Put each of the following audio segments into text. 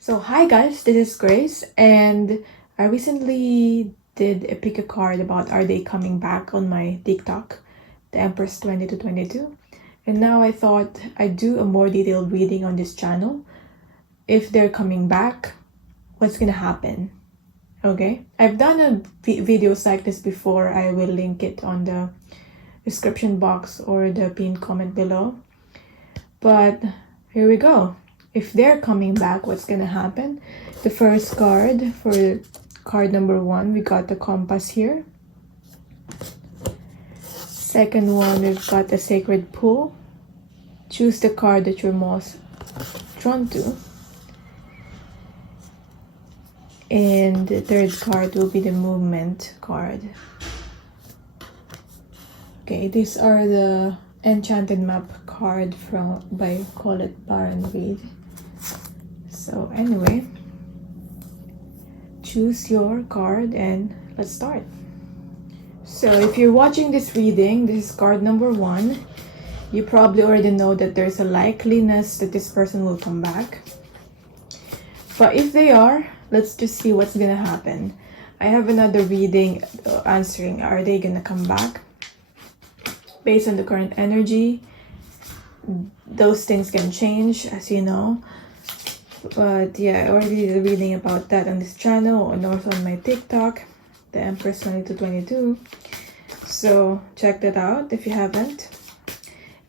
So hi guys, this is Grace, and I recently did a pick a card about are they coming back on my TikTok, the Empress 20 to 22, and now I thought I'd do a more detailed reading on this channel. If they're coming back, what's gonna happen? Okay, I've done videos like this before. I will link it on the description box or the pinned comment below. But here we go. If they're coming back, what's gonna happen? The first card, for card number 1, we got the compass here. Second one, we've got the sacred pool. Choose the card that you're most drawn to. And the third card will be the movement card. Okay, these are the enchanted map card by Colette Baron Reed. So anyway, choose your card and let's start. So if you're watching this reading, this is card number 1. You probably already know that there's a likeliness that this person will come back. But if they are, let's just see what's gonna happen. I have another reading answering, are they gonna come back? Based on the current energy, those things can change, as you know. But yeah, I already did a reading about that on this channel and also on my TikTok, the Empress 20 to 22. So check that out if you haven't.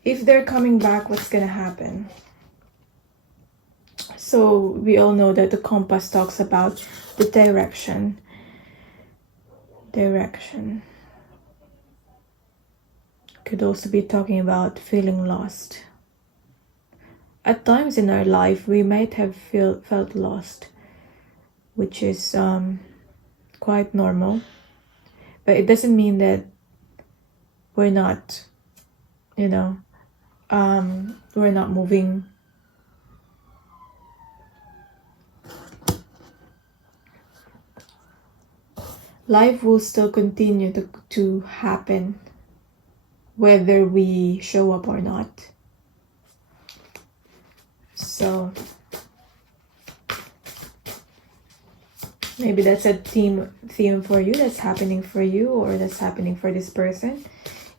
If they're coming back, what's gonna happen? So we all know that the compass talks about the direction. Could also be talking about feeling lost. At times in our life, we might have felt lost, which is quite normal. But it doesn't mean that we're not, we're not moving. Life will still continue to happen, whether we show up or not. So maybe that's a theme for you, that's happening for you, or that's happening for this person.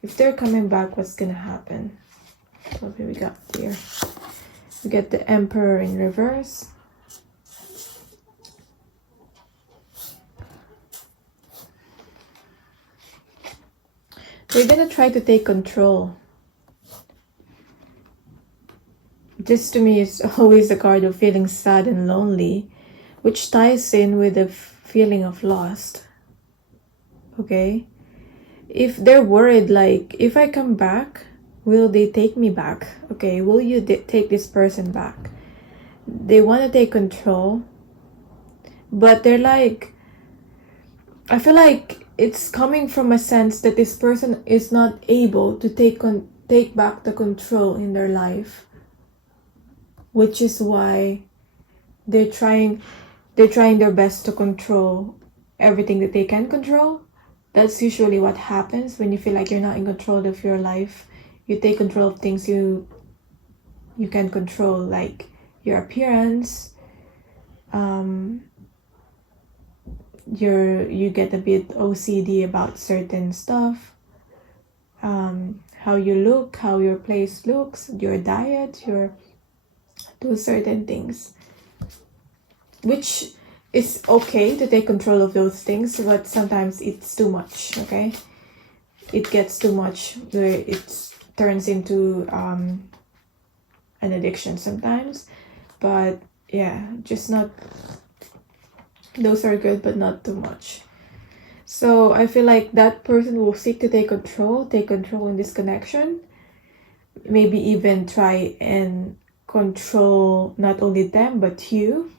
If they're coming back, what's gonna happen? What have we got here? We get the Emperor in reverse. They're gonna try to take control. This to me is always a card of feeling sad and lonely, which ties in with the feeling of lost. Okay? If they're worried, like, if I come back, will they take me back? Okay, will you take this person back? They want to take control, but they're like, I feel like it's coming from a sense that this person is not able to take back the control in their life, which is why they're trying their best to control everything that they can control. That's usually what happens when you feel like you're not in control of your life. You take control of things you can control, like your appearance. You get a bit OCD about certain stuff. How you look, how your place looks, your diet, do certain things, which is okay to take control of those things, but sometimes it's too much. Okay, it gets too much where it turns into an addiction sometimes. But yeah, just not, those are good, but not too much. So I feel like that person will seek to take control in this connection, maybe even try and control not only them but you,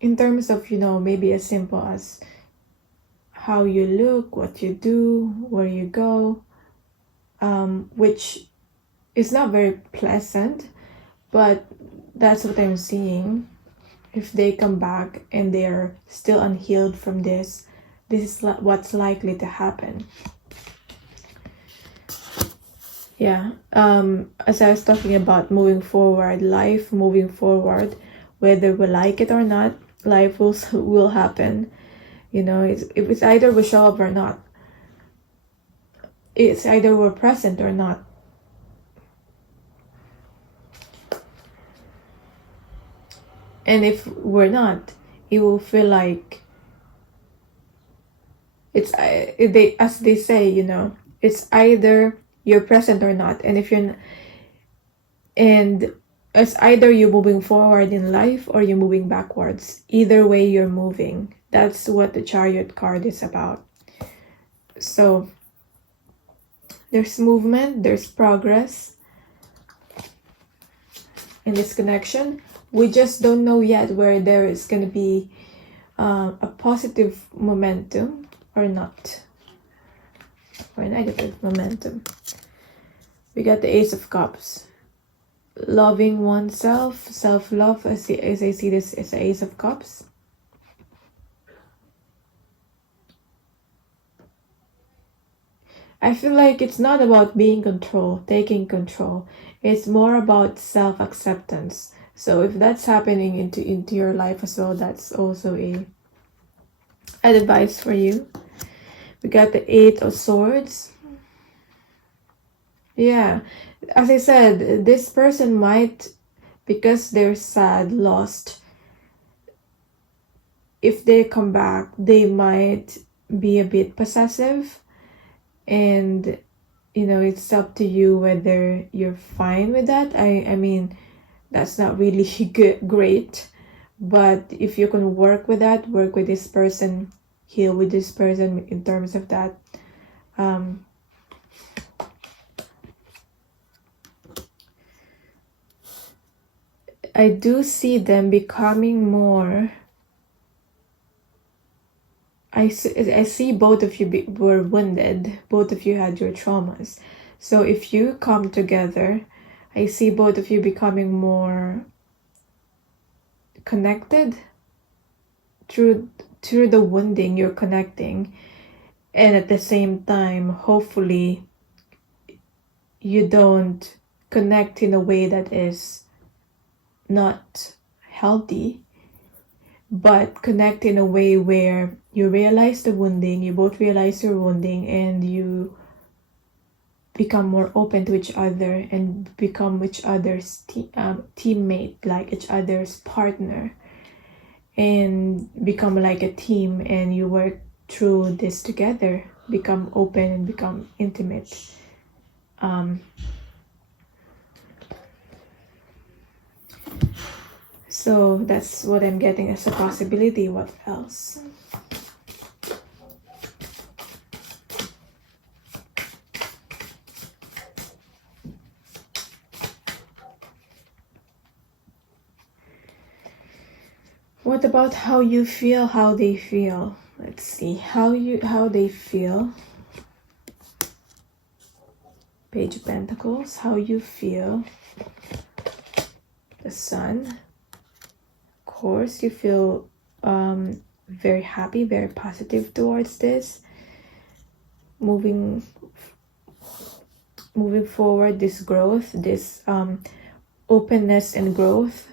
in terms of, maybe as simple as how you look, what you do, where you go, which is not very pleasant, but that's what I'm seeing. If they come back and they're still unhealed from this is what's likely to happen. Yeah, as I was talking about moving forward, life moving forward, whether we like it or not. Life will happen. It's either we show up or not. It's either we're present or not. And if we're not, it will feel like as they say, it's either you're present or not. And it's either you're moving forward in life or you're moving backwards. Either way, you're moving. That's what the Chariot card is about. So there's movement, there's progress in this connection. We just don't know yet where there is going to be a positive momentum or not, or a negative momentum. We got the Ace of Cups. Loving oneself, self-love, as I see this as the Ace of Cups. I feel like it's not about being taking control. It's more about self-acceptance. So if that's happening into your life as well, that's also an advice for you. We got the Eight of Swords. Yeah, as I said, this person might, because they're sad, lost, if they come back, they might be a bit possessive. And, it's up to you whether you're fine with that. I mean, that's not really great. But if you can work with that, work with this person, heal with this person in terms of that. I do see them becoming more. I see both of you were wounded. Both of you had your traumas. So if you come together, I see both of you becoming more connected. Through the wounding, you're connecting. And at the same time, hopefully, you don't connect in a way that is not healthy, but connect in a way where you realize the wounding, you both realize your wounding, and you become more open to each other and become each other's teammate, like each other's partner, and become like a team, and you work through this together, become open and become intimate. So that's what I'm getting as a possibility. What else? What about how you feel, how they feel? Let's see how they feel. Page of Pentacles, how you feel. The Sun. Of course, you feel very happy, very positive towards this. Moving forward, this growth, this openness and growth.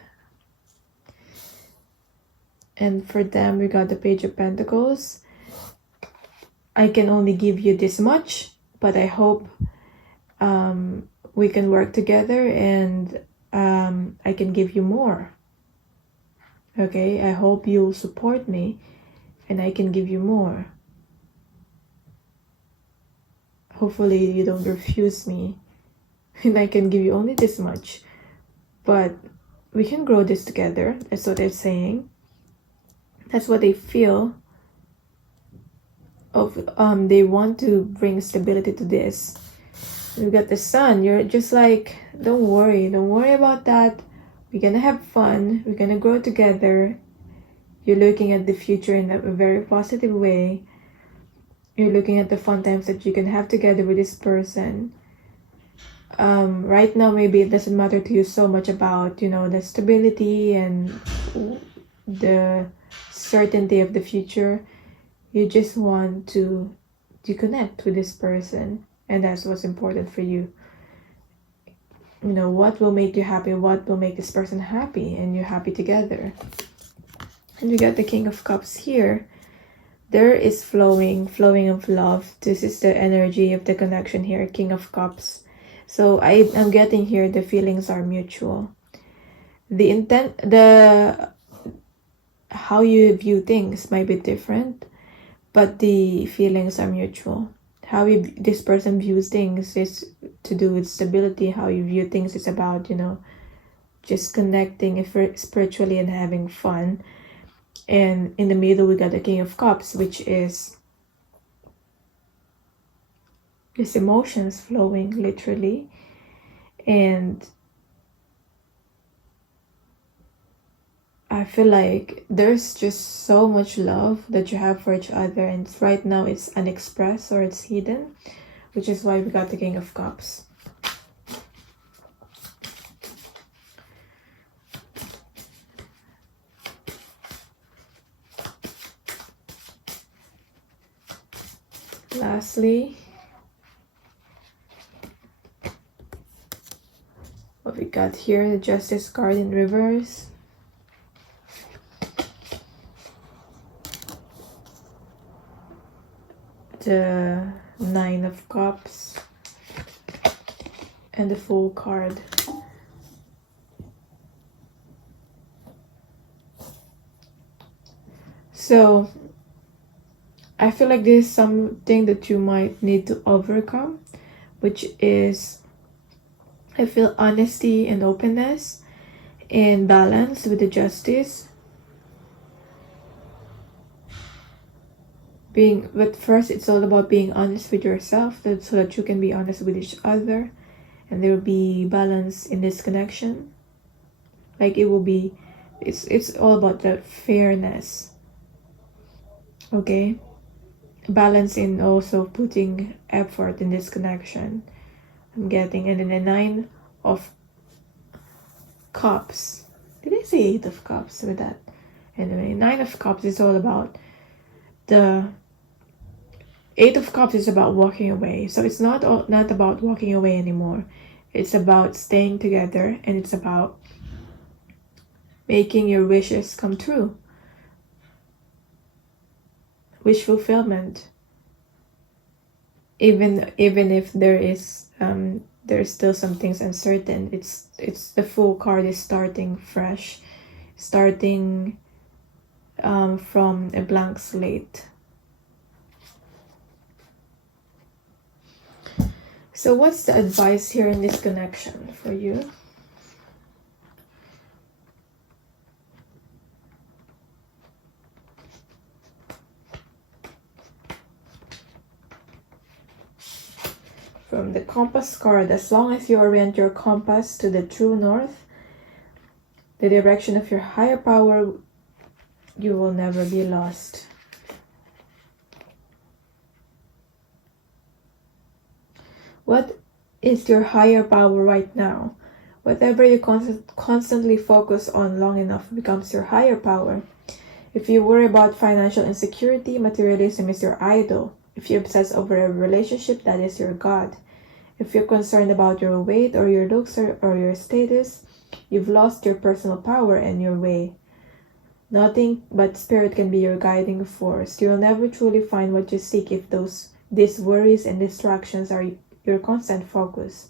And for them, we got the Page of Pentacles. I can only give you this much, but I hope we can work together, and I can give you more. Okay, I hope you'll support me, and I can give you more. Hopefully you don't refuse me, and I can give you only this much, but we can grow this together. That's what they're saying. That's what they feel. They want to bring stability to this. We got the Sun. You're just like, don't worry about that. We're gonna have fun, we're gonna grow together. You're looking at the future in a very positive way. You're looking at the fun times that you can have together with this person. Right now, maybe it doesn't matter to you so much about, the stability and the certainty of the future. You just want to connect with this person, and that's what's important for you. what will make you happy, what will make this person happy, and you're happy together. And we got the King of Cups here. There is flowing of love. This is the energy of the connection here, King of Cups. So I'm getting here the feelings are mutual. The intent, how you view things might be different, but the feelings are mutual. How this person views things is to do with stability. How you view things is about, just connecting spiritually and having fun. And in the middle, we got the King of Cups, which is this emotions flowing, literally. And I feel like there's just so much love that you have for each other, and right now it's unexpressed or it's hidden, which is why we got the King of Cups. Lastly, what we got here, the Justice card in reverse. The Nine of Cups and the Fool card. So I feel like this is something that you might need to overcome, which is, I feel, honesty and openness and balance with the Justice. But first, it's all about being honest with yourself, so that you can be honest with each other, and there will be balance in this connection. Like it's all about the fairness. Okay, balance in also putting effort in this connection. I'm getting, and then the Nine of Cups. Did I say Eight of Cups with that? Anyway, Nine of Cups is all about the Eight of Cups is about walking away. So it's not about walking away anymore. It's about staying together, and it's about making your wishes come true. Wish fulfillment. Even if there is there's still some things uncertain. It's the Fool card is starting fresh, starting from a blank slate. So what's the advice here in this connection for you? From the Compass card, as long as you orient your compass to the true north, the direction of your higher power, you will never be lost. What is your higher power right now? Whatever you constantly focus on long enough becomes your higher power. If you worry about financial insecurity, materialism is your idol. If you obsess over a relationship, that is your god. If you're concerned about your weight or your looks or your status, you've lost your personal power and your way. Nothing but spirit can be your guiding force. You'll never truly find what you seek if these worries and distractions are your constant focus.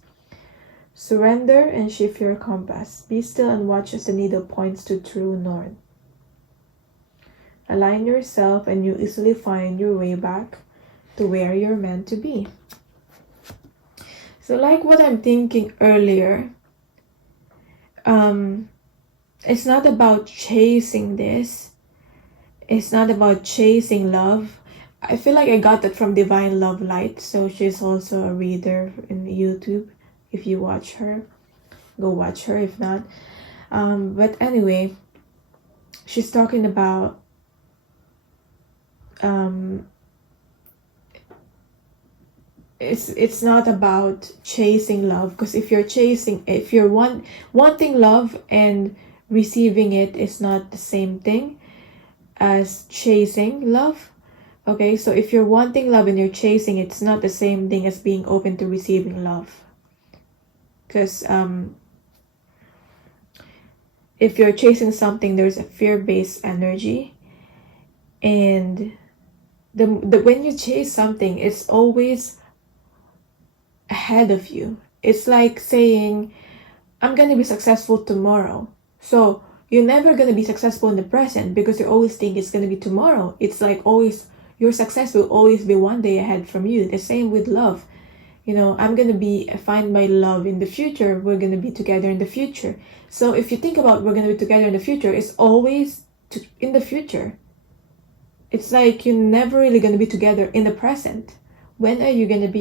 Surrender and shift your compass. Be still and watch as the needle points to true north. Align yourself and you easily find your way back to where you're meant to be. So like what I'm thinking earlier, it's not about chasing this. It's not about chasing love. I feel like I got that from Divine Love Light. So she's also a reader in YouTube. If you watch her, go watch her. If not, but anyway, she's talking about it's not about chasing love, because if you're wanting love and receiving it is not the same thing as chasing love. Okay, so if you're wanting love and you're chasing, it's not the same thing as being open to receiving love. because if you're chasing something, there's a fear-based energy, and the when you chase something, it's always ahead of you. It's like saying, I'm gonna be successful tomorrow. So you're never gonna be successful in the present because you always think it's gonna be tomorrow. It's like always, your success will always be one day ahead from you. The same with love. You know, I'm gonna find my love in the future. We're gonna be together in the future. So if you think about we're gonna be together in the future, it's always in the future. It's like you're never really gonna be together in the present. When are you gonna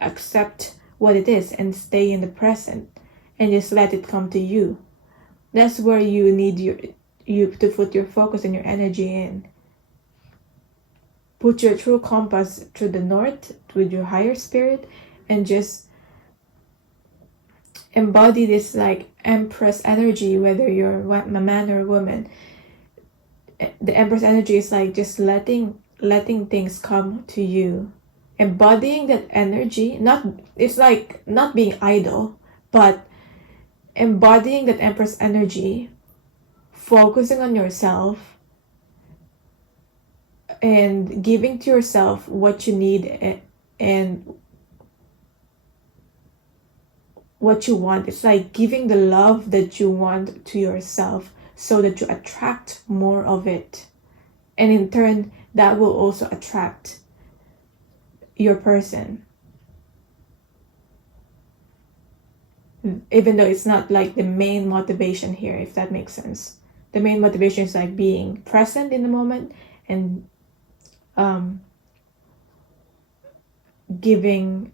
accept what it is and stay in the present and just let it come to you? That's where you need you to put your focus and your energy in. Put your true compass to the north with your higher spirit and just embody this like Empress energy, whether you're a man or a woman. The Empress energy is like just letting things come to you. Embodying that energy, it's like not being idle, but embodying that Empress energy, focusing on yourself, and giving to yourself what you need and what you want. It's like giving the love that you want to yourself so that you attract more of it. And in turn, that will also attract your person. Even though it's not like the main motivation here, if that makes sense. The main motivation is like being present in the moment and giving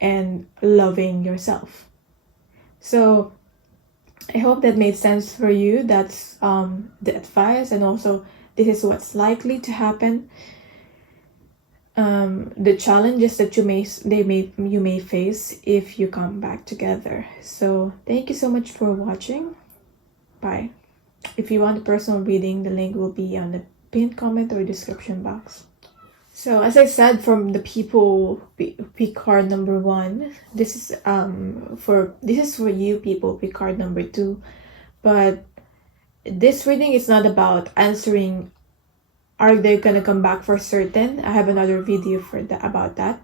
and loving yourself. So I hope that made sense for you. That's the advice, and also this is what's likely to happen. The challenges that you may face if you come back together. So thank you so much for watching. Bye. If you want a personal reading, the link will be on the pinned comment or description box. So as I said, from the people, pick card number 1. This is for you people, pick card number 2. But this reading is not about answering are they gonna come back for certain. I have another video about that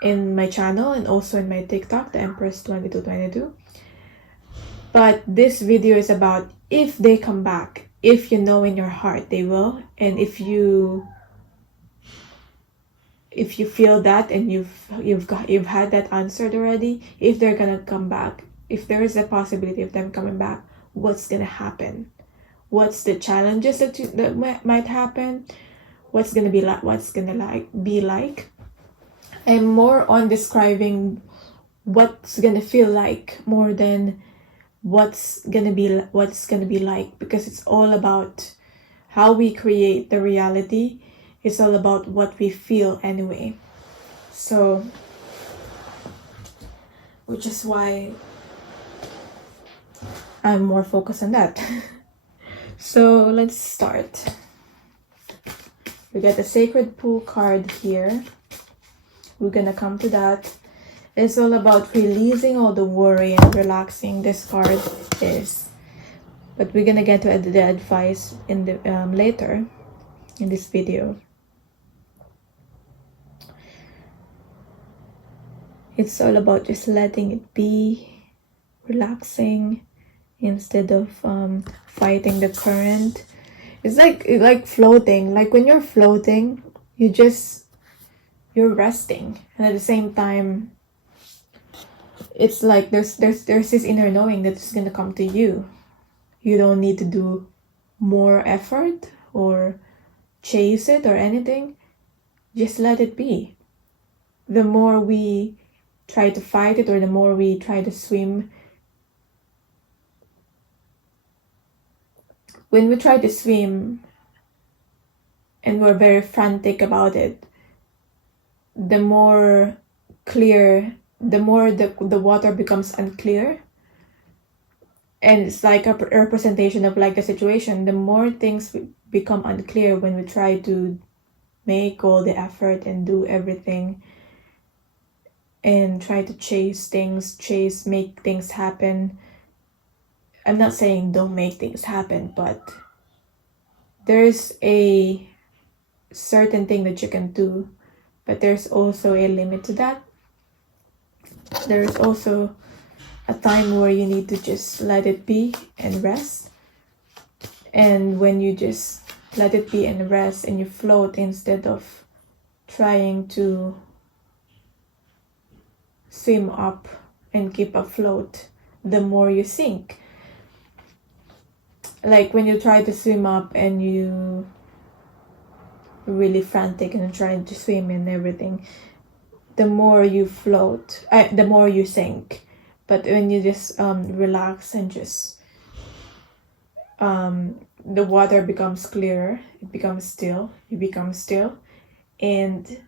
in my channel and also in my TikTok, the Empress 2222. But this video is about if they come back, if you know in your heart they will, and if you feel that and you've had that answered already, if they're gonna come back, if there is a possibility of them coming back, what's gonna happen? What's the challenges that might happen? What's gonna be like? I'm more on describing what's gonna feel like more than what's gonna be like, because it's all about how we create the reality. It's all about what we feel anyway. So, which is why I'm more focused on that. So let's start. We got the Sacred Pool card here. We're gonna come to that. It's all about releasing all the worry and relaxing. This card is, but we're gonna get to the advice in the later in this video. It's all about just letting it be, relaxing instead of fighting the current. It's like floating. Like when you're floating, you're resting, and at the same time, it's like there's this inner knowing that's gonna come to you. You don't need to do more effort or chase it or anything. Just let it be. The more we try to fight it, or the more we try to swim, when we try to swim and we're very frantic about it, the more the water becomes unclear, and it's like a representation of like the situation. The more things become unclear when we try to make all the effort and do everything, and try to make things happen. I'm not saying don't make things happen, but there's a certain thing that you can do, but there's also a limit to that. There's also a time where you need to just let it be and rest. And when you just let it be and rest and you float instead of trying to swim up and keep afloat, the more you sink. Like when you try to swim up and you really frantic and trying to swim and everything, the more you float, the more you sink. But when you just relax and just the water becomes clearer, it becomes still, you become still, and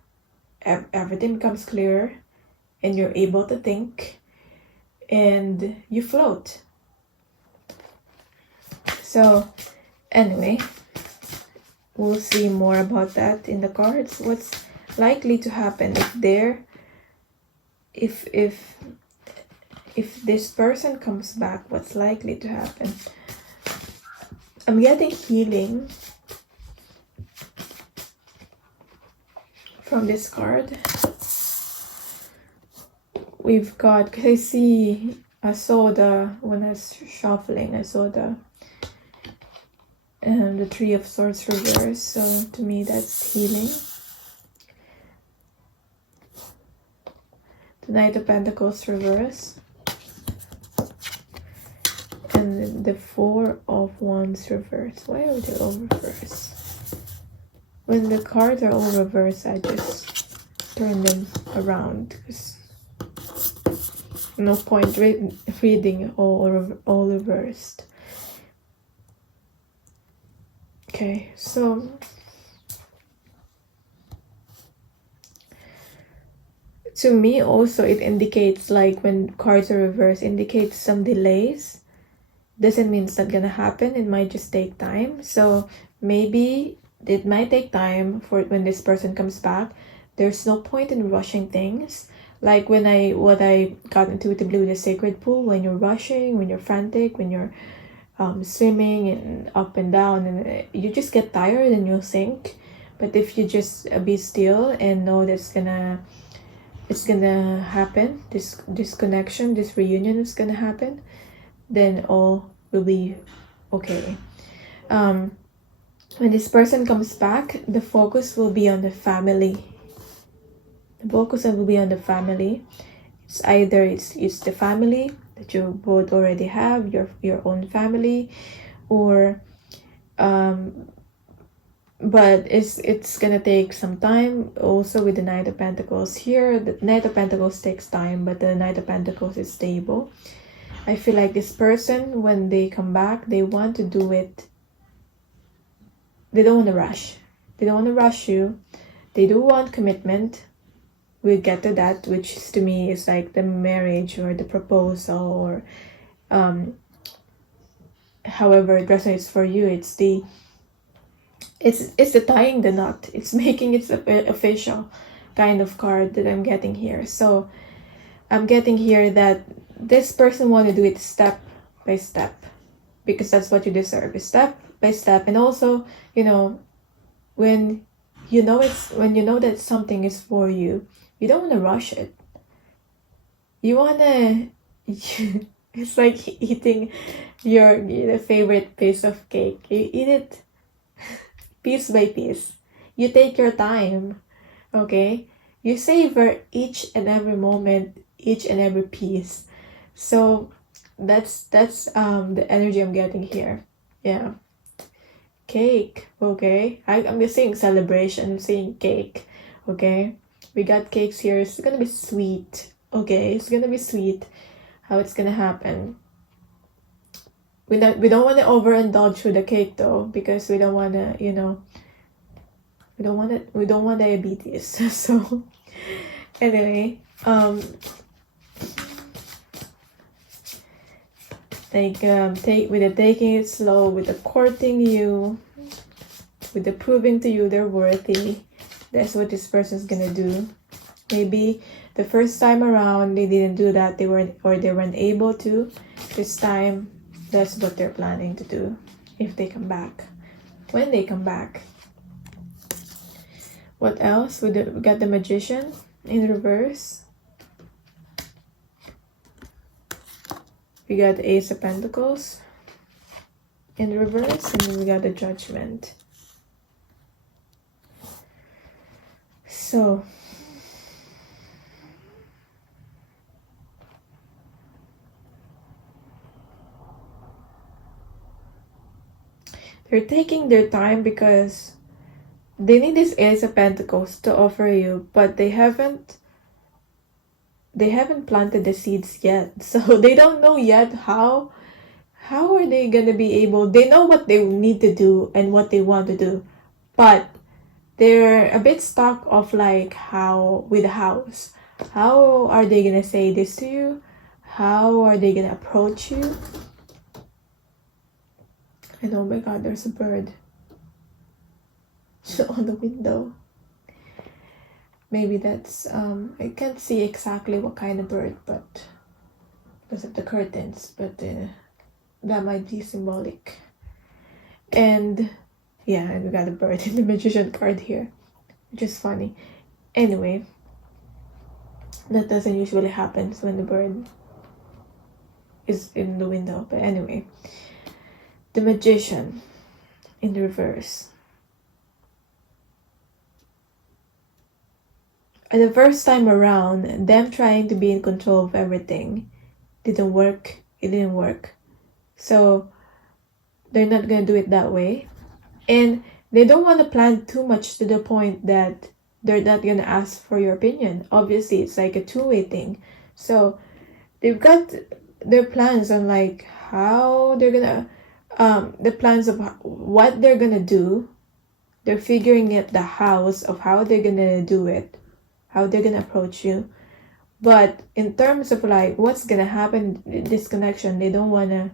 everything becomes clearer, and you're able to think, and you float. So anyway, we'll see more about that in the cards. What's likely to happen if this person comes back, what's likely to happen? I'm getting healing from this card. We've got, because I saw when I was shuffling, I saw the Three of Swords reverse, so to me that's healing. The Knight of Pentacles reverse, and the Four of Wands reverse. Why are they all reversed? When the cards are all reversed, I just turn them around, because no point reading all reversed. Okay, so to me also it indicates, like when cards are reversed, indicates some delays. Doesn't mean it's not gonna happen, it might just take time. So maybe it might take time for when this person comes back. There's no point in rushing things. Like what I got intuitively with the sacred pool, when you're rushing, when you're frantic, when you're swimming and up and down, and you just get tired and you'll sink. But if you just be still and know that it's gonna happen, this connection, this reunion is gonna happen, then all will be okay. When this person comes back, the focus will be on the family. The focus will be on the family. It's either it's the family that you both already have, your own family, or but it's gonna take some time. Also with the Knight of Pentacles here, the Knight of Pentacles takes time, but the Knight of Pentacles is stable. I feel like this person, when they come back, they want to do it. They don't want to rush. They don't want to rush you. They do want commitment. We'll get to that, which to me is like the marriage or the proposal, or however it resonates for you. It's the tying the knot. It's making it official kind of card that I'm getting here. So I'm getting here that this person want to do it step by step, because that's what you deserve, is step by step. And also, when you know that something is for you, you don't want to rush it. You want to it's like eating your favorite piece of cake. You eat it piece by piece. You take your time, okay? You savor each and every moment, each and every piece. So that's the energy I'm getting here. Yeah. Cake, okay? I'm just saying celebration, I'm saying cake, okay? We got cakes here. It's gonna be sweet, okay? It's gonna be sweet. How it's gonna happen. We don't want to overindulge with the cake though, because we don't want to, we don't want diabetes. So anyway, taking it slow, with the courting you, with the proving to you they're worthy. That's what this person's gonna do. Maybe The first time around, they didn't do that. They weren't able to. This time, that's what they're planning to do if they come back. When they come back. What else? We got the Magician in reverse. We got the Ace of Pentacles in reverse, and then we got the Judgment. So they're taking their time because they need this Ace of Pentacles to offer you, but they haven't planted the seeds yet. So they don't know yet how are they gonna be able. They know what they need to do and what they want to do, but they're a bit stuck of like how with the house. How are they gonna say this to you? How are they gonna approach you? And oh my god, there's a bird on the window. Maybe that's I can't see exactly what kind of bird, but because of the curtains, but that might be symbolic. And yeah, and we got a bird in the Magician card here, which is funny. Anyway, that doesn't usually happen when the bird is in the window. But anyway, the Magician in reverse. And the first time around, them trying to be in control of everything didn't work. It didn't work. So they're not gonna do it that way. And they don't want to plan too much to the point that they're not gonna ask for your opinion. Obviously, it's like a two-way thing. So they've got their plans on like how they're gonna the plans of what they're gonna do. They're figuring it the house of how they're gonna do it, how they're gonna approach you. But in terms of like what's gonna happen in this connection, they don't wanna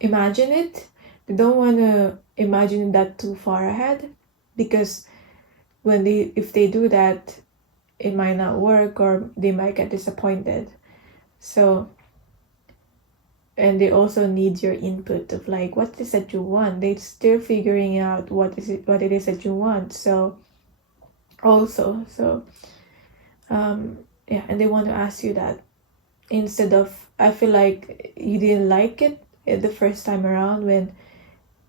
imagine it. They don't wanna imagine that too far ahead, because if they do that, it might not work or they might get disappointed. So, and they also need your input of like what is that you want. They're still figuring out what it is that you want. So also, yeah, and they want to ask you that instead of, I feel like you didn't like it the first time around when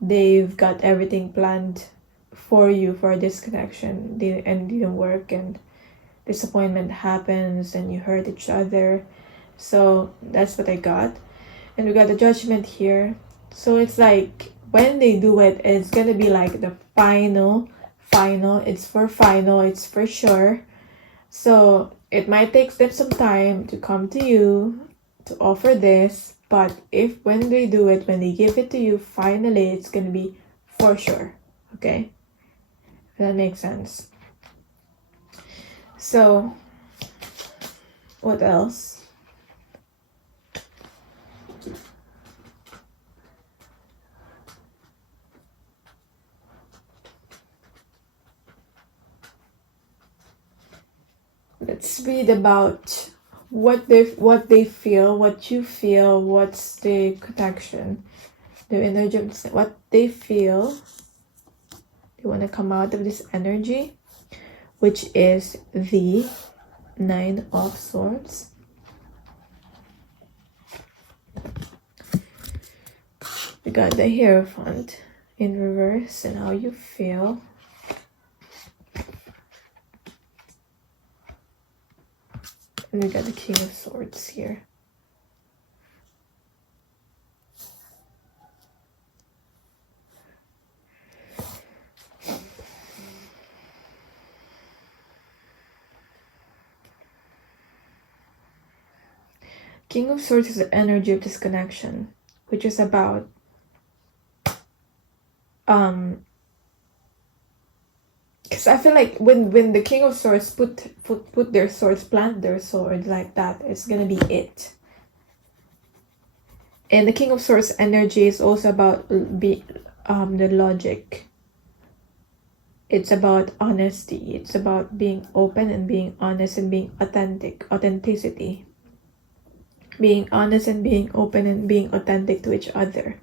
they've got everything planned for you for this connection, and didn't work, and disappointment happens and you hurt each other. So that's what I got. And we got the Judgment here. So it's like when they do it, it's gonna be like the final. It's for sure. So it might take them some time to come to you to offer this, but when they do it, when they give it to you, finally it's gonna be for sure. Okay, if that makes sense. So what else? Let's read about what they feel, what you feel, what's the connection, the energy of what they feel. They want to come out of this energy, which is the Nine of Swords. We got the Hierophant in reverse and how you feel. And we got the King of Swords here. King of Swords is the energy of disconnection, which is about because I feel like when the King of Swords put their swords, plant their sword like that, it's gonna be it. And the King of Swords energy is also about the logic. It's about honesty. It's about being open and being honest and being authentic. Authenticity. Being honest and being open and being authentic to each other.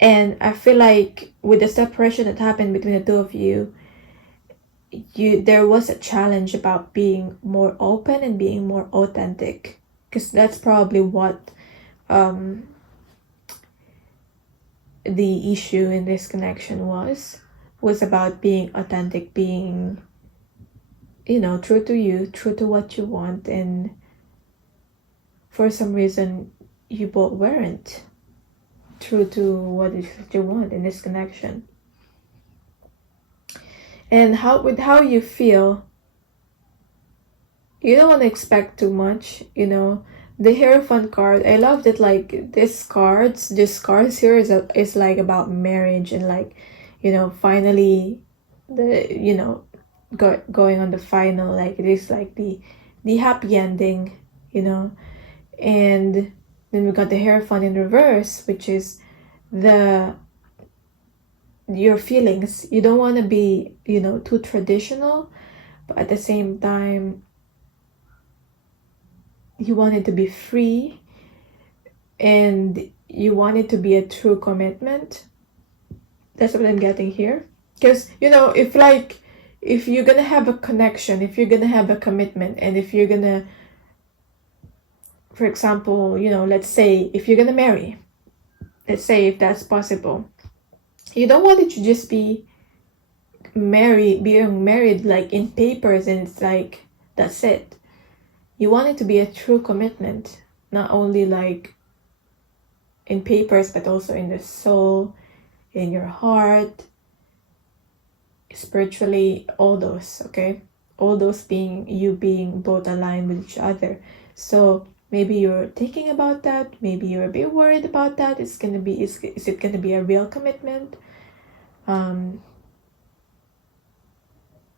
And I feel like with the separation that happened between the two of you, there was a challenge about being more open and being more authentic, because that's probably what the issue in this connection was about being authentic, being, you know, true to you, true to what you want, and for some reason you both weren't true to what it is that you want in this connection. And how you feel, you don't want to expect too much, you know. The Hierophant card, I love that, like, this cards here is like about marriage and, like, you know, finally you know, going on the final, like, it is like the happy ending, you know. And then we got the Hierophant in reverse, which is your feelings. You don't want to be, you know, too traditional, but at the same time you want it to be free, and you want it to be a true commitment. That's what I'm getting here. Because, you know, if you're gonna have a connection, if you're gonna have a commitment, and if you're gonna, for example, you know, let's say if you're gonna marry, let's say if that's possible, you don't want it to just be being married like in papers and it's like that's it. You want it to be a true commitment, not only like in papers, but also in the soul, in your heart, spiritually, all those, okay? All those being both aligned with each other. So maybe you're thinking about that, maybe you're a bit worried about that. Is it gonna be a real commitment?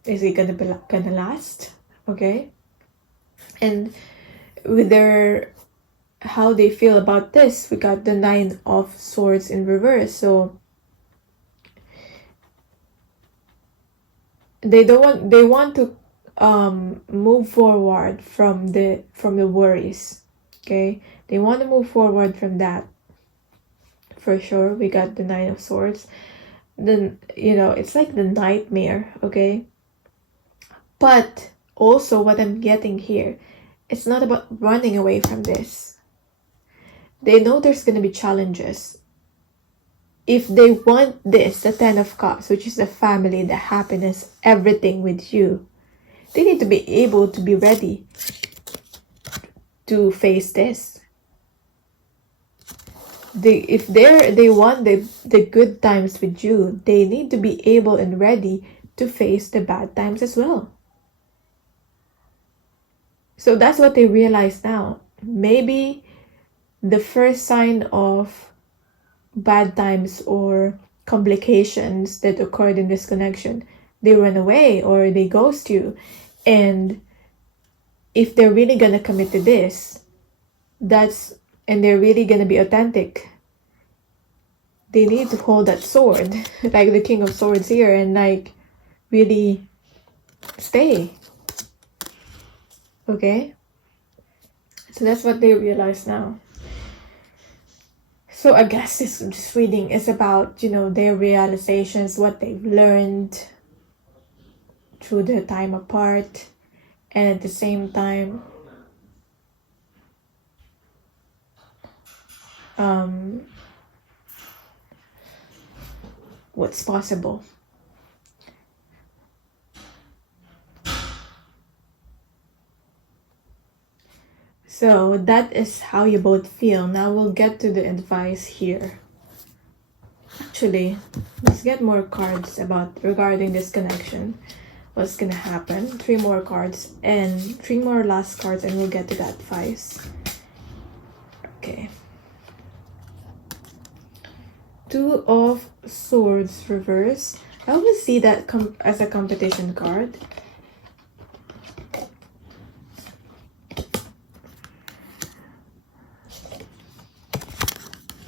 Is it gonna last? Okay? And with how they feel about this, we got the 9 of Swords in reverse. So they want to move forward from the worries. Okay, they want to move forward from that for sure. We got the 9 of Swords. Then, you know, it's like the nightmare. Okay, but also what I'm getting here, it's not about running away from this. They know there's going to be challenges. If they want this, the 10 of Cups, which is the family, the happiness, everything with you, they need to be able to be ready to face this. If they want the good times with you, they need to be able and ready to face the bad times as well. So that's what they realize now. Maybe the first sign of bad times or complications that occurred in this connection, they run away or they ghost you. And if they're really gonna commit to this, and they're really gonna be authentic, they need to hold that sword, like the King of Swords here, and like really stay. Okay? So that's what they realize now. So I guess this reading is about, you know, their realizations, what they've learned through their time apart, and at the same time, what's possible. So that is how you both feel. Now we'll get to the advice here. Actually, let's get more cards regarding this connection. What's gonna happen? 3 more cards and 3 more last cards, and we'll get to that advice. Okay. 2 of Swords reverse. I always see that as a competition card.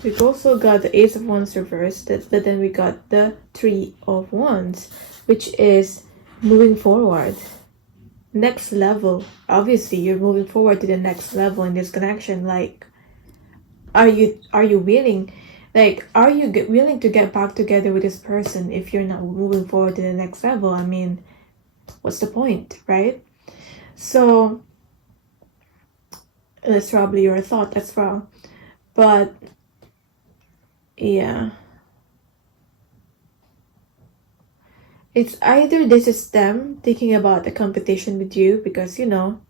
We've also got the Ace of Wands reversed, but then we got the Three of Wands, which is moving forward. Next level. Obviously, you're moving forward to the next level in this connection. Like, are you willing? Like, are you willing to get back together with this person if you're not moving forward to the next level? I mean, what's the point, right? So, that's probably your thought as well. But, yeah. It's either this is them thinking about the competition with you because, you know,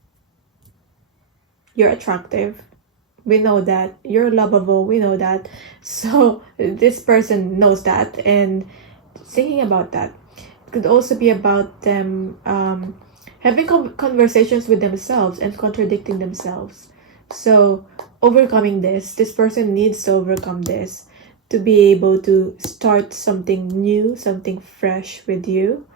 you're attractive. We know that. You're lovable. We know that. So this person knows that and thinking about that. It could also be about them having conversations with themselves and contradicting themselves. So overcoming this person needs to overcome this to be able to start something new, something fresh with you.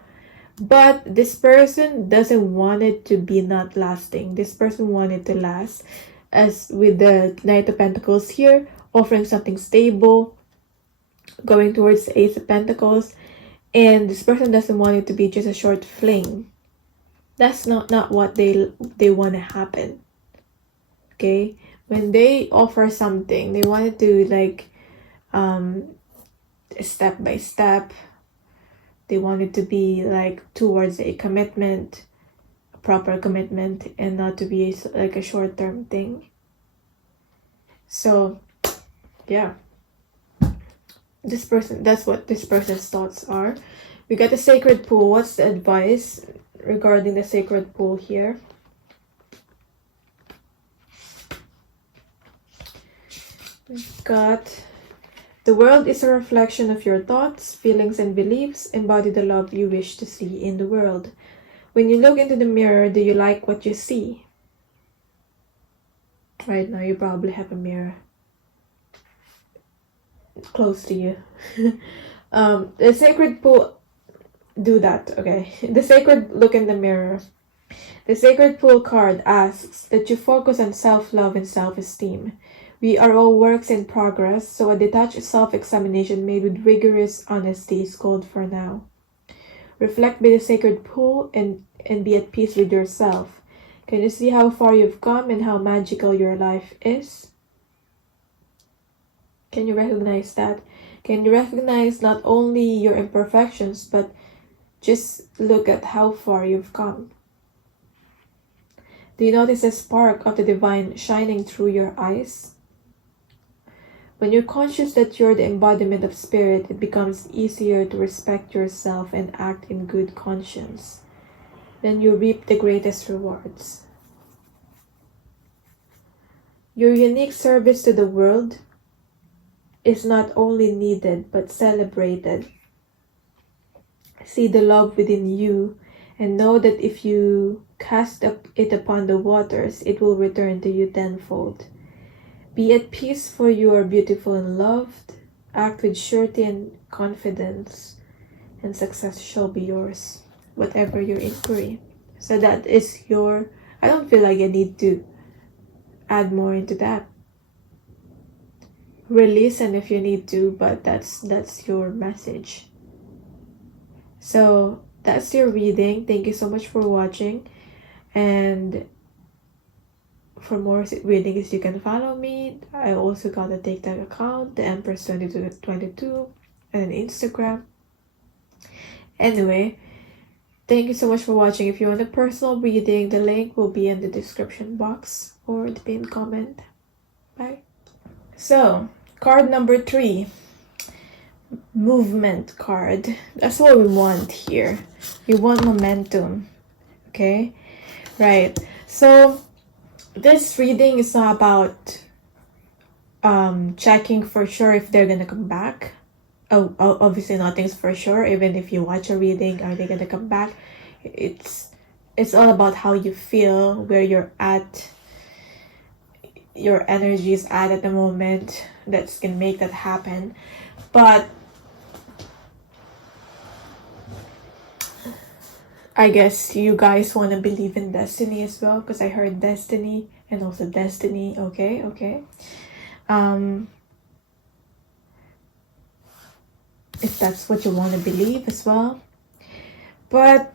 But this person doesn't want it to be not lasting. This person wanted to last. As with the Knight of Pentacles here, offering something stable, going towards the Ace of Pentacles. And this person doesn't want it to be just a short fling. That's not what they want to happen. Okay? When they offer something, they want it to like step by step. They want it to be like towards a commitment, a proper commitment, and not to be like a short-term thing. So yeah, this person, that's what this person's thoughts are. We got the Sacred Pool. What's the advice regarding the Sacred Pool here? We've got the world is a reflection of your thoughts, feelings, and beliefs. Embody the love you wish to see in the world. When you look into the mirror, do you like what you see? Right now, you probably have a mirror close to you. The Sacred Pool, do that, okay? The Sacred Look in the Mirror. The Sacred Pool card asks that you focus on self-love and self-esteem. We are all works in progress, so a detached self-examination made with rigorous honesty is called for now. Reflect by the Sacred Pool and be at peace with yourself. Can you see how far you've come and how magical your life is? Can you recognize that? Can you recognize not only your imperfections, but just look at how far you've come? Do you notice a spark of the divine shining through your eyes? When you're conscious that you're the embodiment of spirit, it becomes easier to respect yourself and act in good conscience. Then you reap the greatest rewards. Your unique service to the world is not only needed but celebrated. See the love within you and know that if you cast it upon the waters, it will return to you tenfold. Be at peace, for you are beautiful and loved. Act with surety and confidence, and success shall be yours, whatever your inquiry. So that is your... I don't feel like I need to add more into that. Listen if you need to, but that's your message. So that's your reading. Thank you so much for watching. And for more readings, you can follow me. I also got a TikTok account, the Empress 2222, and an Instagram. Anyway, thank you so much for watching. If you want a personal reading, the link will be in the description box or the pinned comment. Bye. So, card number 3. Movement card. That's what we want here. We want momentum. Okay? Right. So, this reading is not about checking for sure if they're gonna come back. Oh, obviously nothing's for sure. Even if you watch a reading, are they gonna come back? It's all about how you feel, where you're at, your energy is at the moment. That's gonna make that happen. But I guess you guys want to believe in destiny as well, because I heard destiny and also destiny. Okay. if that's what you want to believe as well. But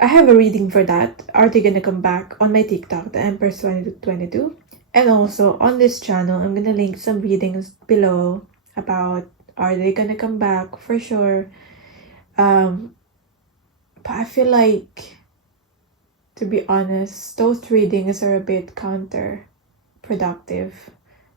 I have a reading for that. Are they gonna come back on my TikTok, the Empress 2022? And also on this channel, I'm gonna link some readings below about are they gonna come back for sure. But I feel like, to be honest, those readings are a bit counterproductive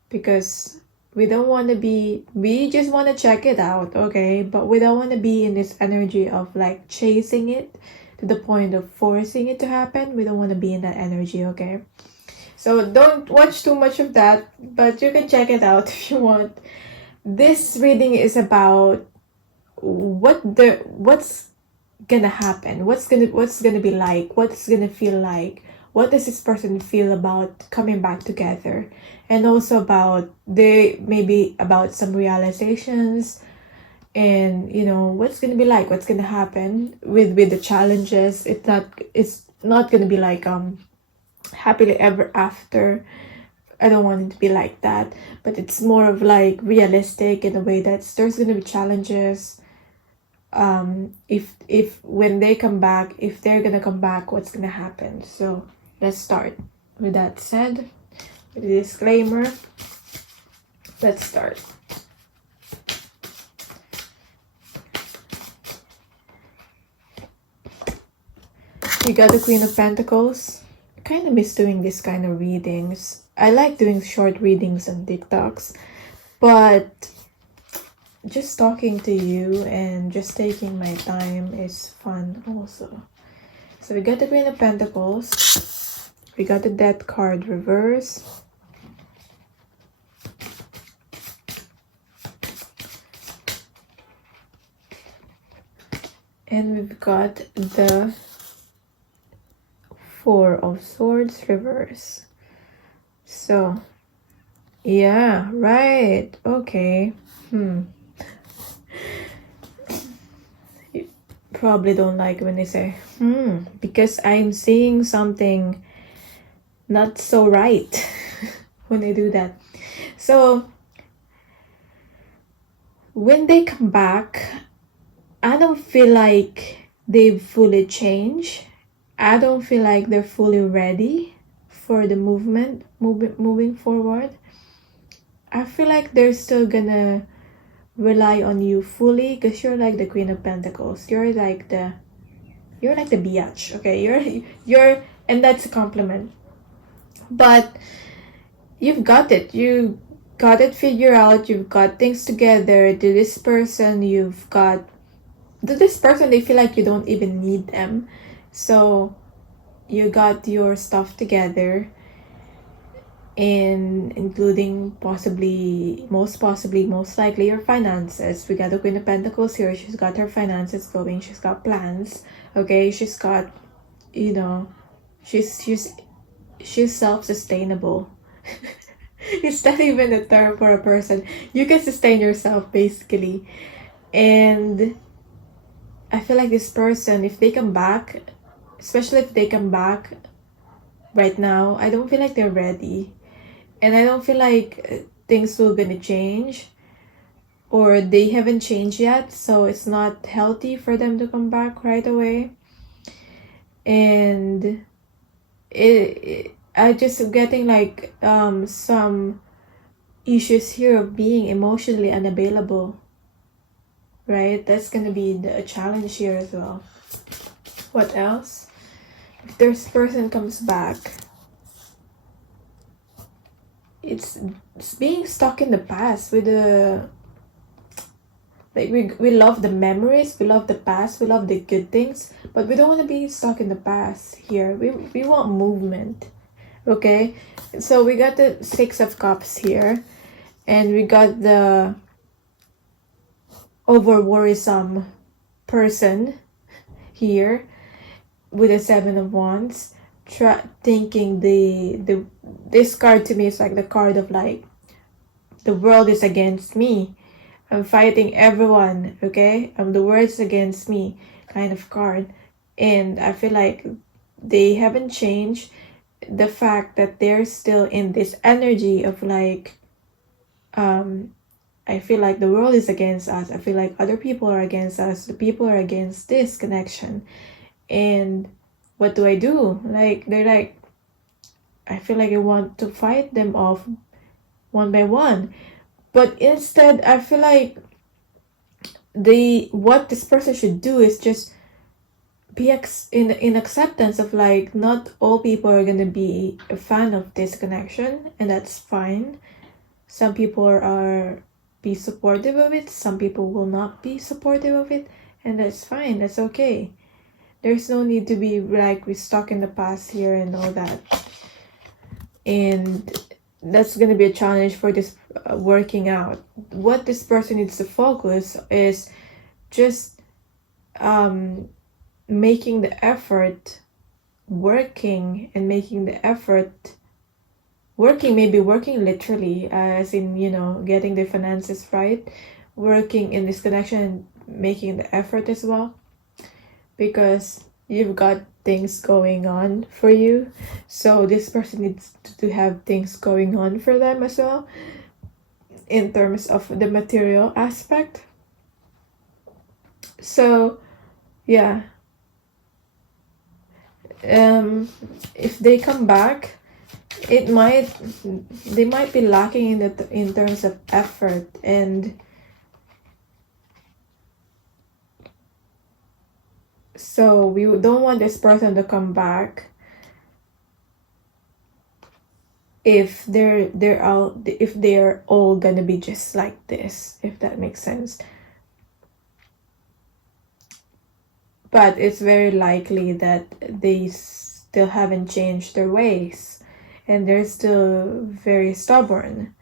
because we don't want to be, we just want to check it out, okay? But we don't want to be in this energy of like chasing it to the point of forcing it to happen. We don't want to be in that energy, okay? So don't watch too much of that, but you can check it out if you want. This reading is about what's gonna happen, what's gonna be like, what's gonna feel like, what does this person feel about coming back together, and also about maybe about some realizations, and you know what's gonna be like, what's gonna happen with the challenges. It's not gonna be like happily ever after. I don't want it to be like that, but it's more of like realistic in a way that there's gonna be challenges. If when they come back, if they're gonna come back, what's gonna happen. So let's start. With that said, with the disclaimer, let's start. You got the Queen of Pentacles. I kind of miss doing this kind of readings. I like doing short readings on TikToks, but just talking to you and just taking my time is fun also. So we got the Queen of Pentacles. We got the Death card reverse. And we've got the Four of Swords reverse. So, yeah, right. Okay. You probably don't like when they say, because I'm seeing something not so right when they do that. So, when they come back, I don't feel like they've fully changed. I don't feel like they're fully ready for the moving forward. I feel like they're still gonna rely on you fully because you're like the Queen of Pentacles. You're like the biatch, okay? You're and that's a compliment. But you've got it. You got it figured out. You've got things together. To this person, they feel like you don't even need them. So you got your stuff together, and including most likely your finances. We got the Queen of Pentacles here. She's got her finances going. She's got plans, okay? She's got, you know, she's self-sustainable. It's not even a term for a person. You can sustain yourself basically. And I feel like this person, if they come back, especially if they come back right now, I don't feel like they're ready. And I don't feel like things will gonna change, or they haven't changed yet, so it's not healthy for them to come back right away. And I just getting like some issues here of being emotionally unavailable, right? That's gonna be a challenge here as well. What else? If this person comes back, it's being stuck in the past with the, like, we love the memories, we love the past, we love the good things, but we don't want to be stuck in the past here. We want movement, okay? So we got the Six of Cups here, and we got the over worrisome person here with the Seven of Wands. Thinking this card to me is like the card of like, the world is against me, I'm fighting everyone, okay? The world's against me kind of card. And I feel like they haven't changed. The fact that they're still in this energy of like I feel like the world is against us. I feel like other people are against us. The people are against this connection. And what do? Like, they're like, I feel like I want to fight them off one by one. But instead, I feel like what this person should do is just be in acceptance of, like, not all people are gonna be a fan of this connection, and that's fine. Some people are be supportive of it, some people will not be supportive of it, and that's fine, that's okay. There's no need to be like we're stuck in the past here and all that. And that's gonna be a challenge for this working out. What this person needs to focus is just making the effort, working, and making the effort working, maybe working literally, as in, you know, getting the finances right, working in this connection, making the effort as well, because you've got things going on for you. So this person needs to have things going on for them as well, in terms of the material aspect. So yeah, if they come back, they might be lacking in terms of effort, and so we don't want this person to come back if they're all gonna be just like this, if that makes sense. But it's very likely that they still haven't changed their ways, and they're still very stubborn.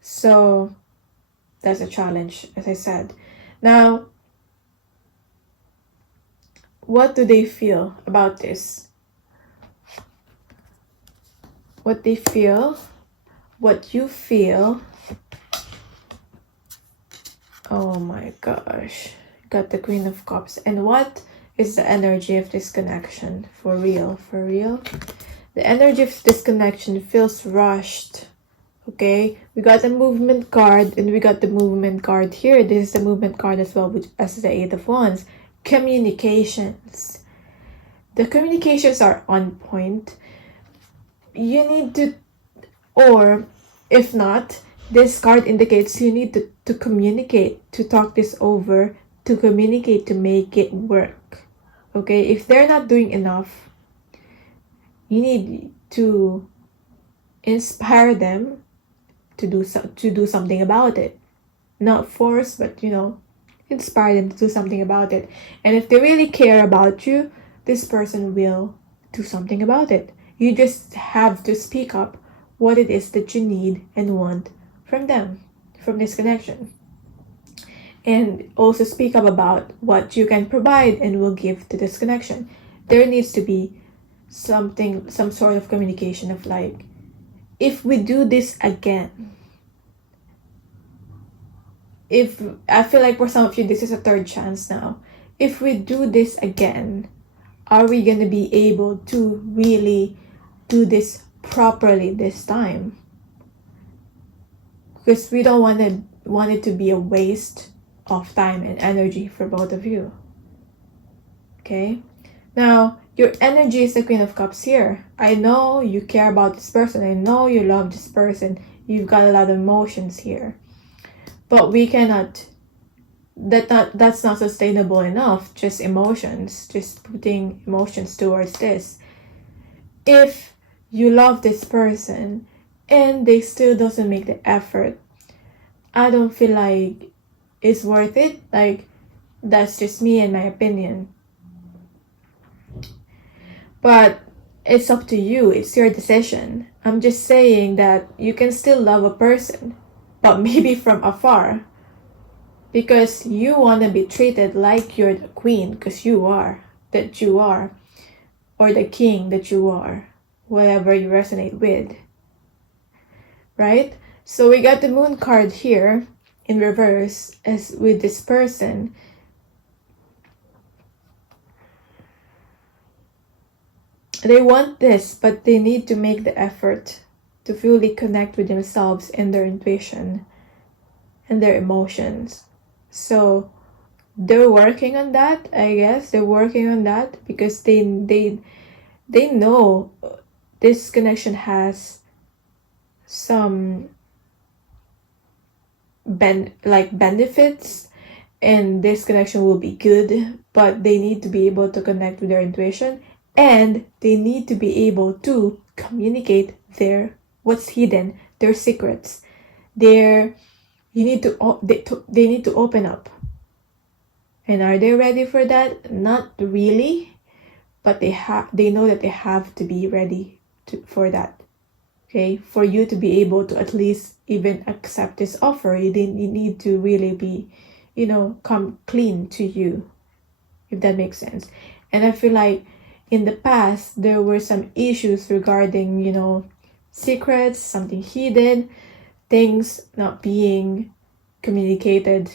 So that's a challenge, as I said. Now, what do they feel about this? What they feel, what you feel. Oh my gosh. Got the Queen of Cups. And what is the energy of this connection? For real, for real. The energy of this connection feels rushed. Okay, we got the movement card, and we got the movement card here. This is the movement card as well, which as the Eight of Wands. Communications. The communications are on point. You need to, or if not, this card indicates you need to communicate, to talk this over, to communicate, to make it work. Okay, if they're not doing enough, you need to inspire them to do something about it. Not force, but, you know, inspire them to do something about it. And if they really care about you, this person will do something about it. You just have to speak up what it is that you need and want from them, from this connection. And also speak up about what you can provide and will give to this connection. There needs to be some sort of communication of, like, if we do this again, if I feel like for some of you this is a third chance now, if we do this again, are we gonna be able to really do this properly this time? Because we don't want it to be a waste of time and energy for both of you. Okay, now your energy is the Queen of Cups here. I know you care about this person, I know you love this person, you've got a lot of emotions here, but we cannot, that's not sustainable enough. Just emotions, just putting emotions towards this. If you love this person and they still doesn't make the effort, I don't feel like it's worth it. Like, that's just me and my opinion, but it's up to you. It's your decision. I'm just saying that you can still love a person, but maybe from afar, because you want to be treated like you're the queen, because you are, or the king that you are, whatever you resonate with, right? So we got the Moon card here in reverse, as with this person. They want this, but they need to make the effort to fully connect with themselves and their intuition. and their emotions. So they're working on that, I guess. They're working on that because they know this connection has some benefits, and this connection will be good, but they need to be able to connect with their intuition, and they need to be able to communicate what's hidden, their secrets, they need to open up. And are they ready for that? Not really, but they know that they have to be ready for that. Okay, for you to be able to at least even accept this offer, you need to really be, come clean to you, if that makes sense. And I feel like in the past there were some issues regarding, secrets, something hidden, things not being communicated.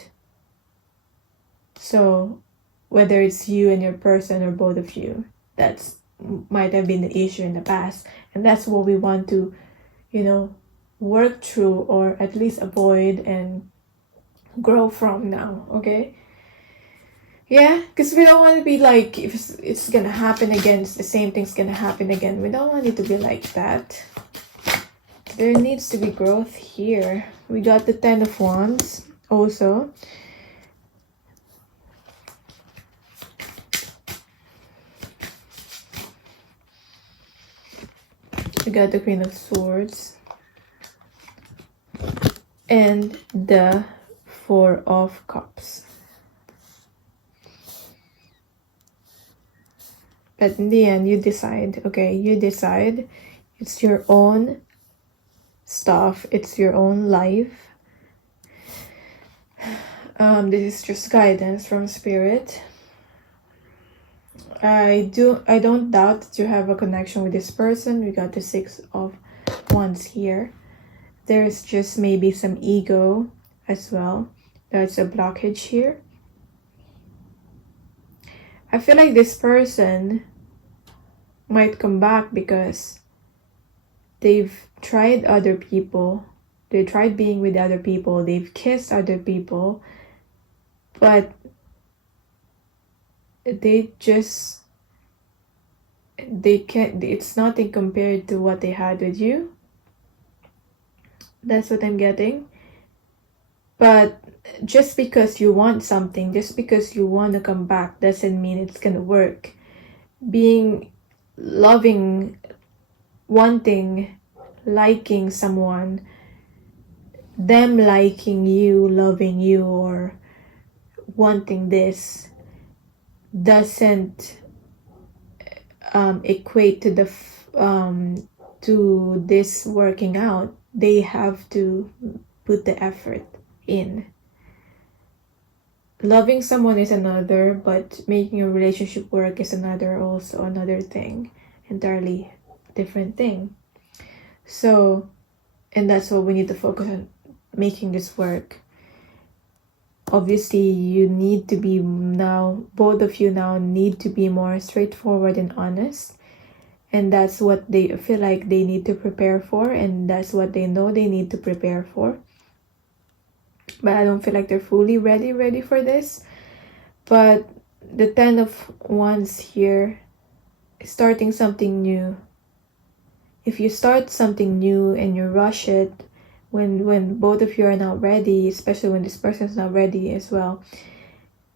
So whether it's you and your person or both of you, that's might have been the issue in the past, and that's what we want to work through, or at least avoid and grow from now. Okay, yeah, because we don't want to be like, if it's gonna happen again, it's the same thing's gonna happen again. We don't want it to be like that. There needs to be growth here. We got the 10 of Wands also. We got the Queen of Swords and the 4 of Cups. But in the end, you decide. Okay, you decide. It's your own stuff. It's your own life. This is just guidance from Spirit. I don't doubt that you have a connection with this person. We got the 6 of Wands here. There's just maybe some ego as well. That's a blockage here. I feel like this person might come back because they've tried other people. They tried being with other people. They've kissed other people. But they can't, it's nothing compared to what they had with you. That's what I'm getting. But just because you want something, just because you want to come back, doesn't mean it's gonna work. Loving, wanting, liking someone, them liking you, loving you, or wanting this doesn't equate to to this working out. They have to put the effort in. Loving someone is another, but making a relationship work is another thing, entirely different thing. So, and that's what we need to focus on, making this work. Obviously, you need to be now, both of you now need to be more straightforward and honest. And that's what they feel like they need to prepare for, and that's what they know they need to prepare for. But I don't feel like they're fully ready for this. But the 10 of Wands here is starting something new. If you start something new and you rush it, when both of you are not ready, especially when this person's not ready as well,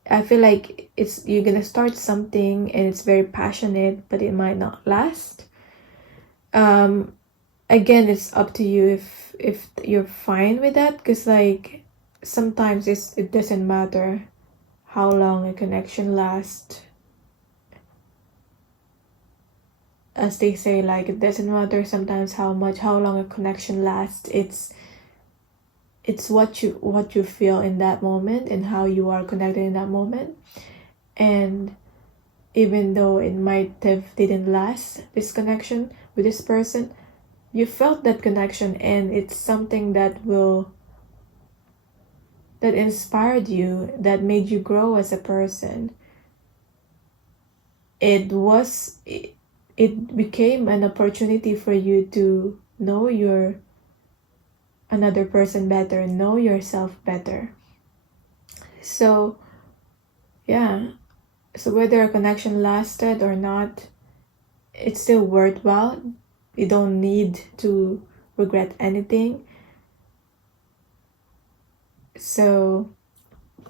I feel like you're gonna start something and it's very passionate, but it might not last. Again, it's up to you if you're fine with that, because like sometimes it doesn't matter how long a connection lasts. As they say, like, it doesn't matter sometimes how long a connection lasts. It's what you feel in that moment and how you are connected in that moment. And even though it might have didn't last, this connection with this person, you felt that connection, and it's something that inspired you, that made you grow as a person. It became an opportunity for you to know another person better, know yourself better. So yeah, so whether a connection lasted or not, it's still worthwhile. You don't need to regret anything. So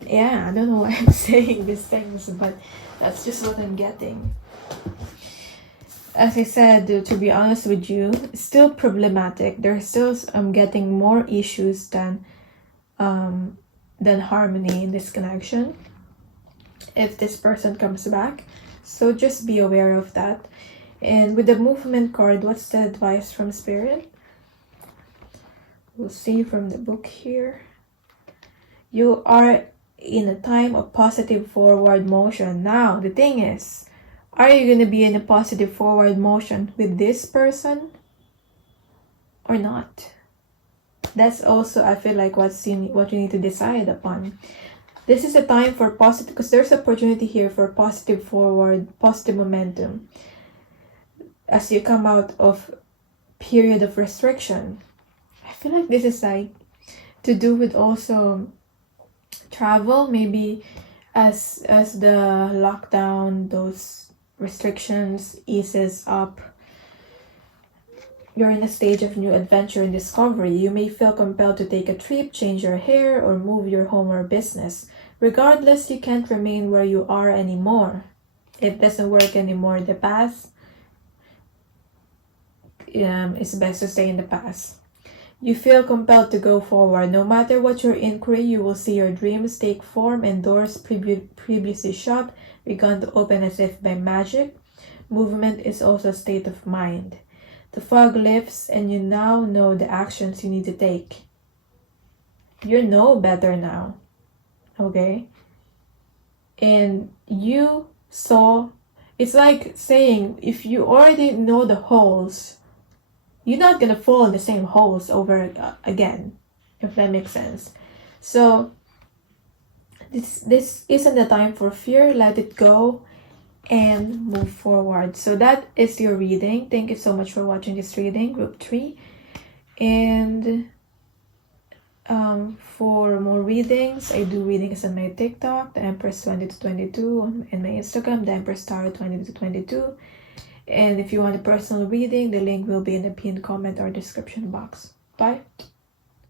yeah, I don't know why I'm saying these things, but that's just what I'm getting. As I said, to be honest with you, it's still problematic. There's still getting more issues than harmony in this connection if this person comes back. So just be aware of that. And with the movement card, what's the advice from Spirit? We'll see from the book here. You are in a time of positive forward motion. Now, the thing is, are you going to be in a positive forward motion with this person or not? That's also, I feel like, what you need to decide upon. This is a time for positive, because there's opportunity here for positive forward, positive momentum. As you come out of period of restriction, I feel like this is like to do with also travel, maybe as the lockdown, those restrictions eases up, you're in a stage of new adventure and discovery. You may feel compelled to take a trip, change your hair, or move your home or business. Regardless, you can't remain where you are anymore. It doesn't work anymore. The past, it's best to stay in the past. You feel compelled to go forward. No matter what your inquiry, you will see your dreams take form and doors previously shut begun to open as if by magic. Movement is also a state of mind. The fog lifts and you now know the actions you need to take. You know better now. Okay? And you saw, it's like saying, if you already know the holes, you're not gonna fall in the same holes over again, if that makes sense. So this isn't the time for fear. Let it go and move forward. So that is your reading. Thank you so much for watching this reading, group 3. And for more readings, I do readings on my TikTok, the Empress 20-22, and my Instagram, the Empress Star 20-22. And if you want a personal reading, the link will be in the pinned comment or description box. Bye.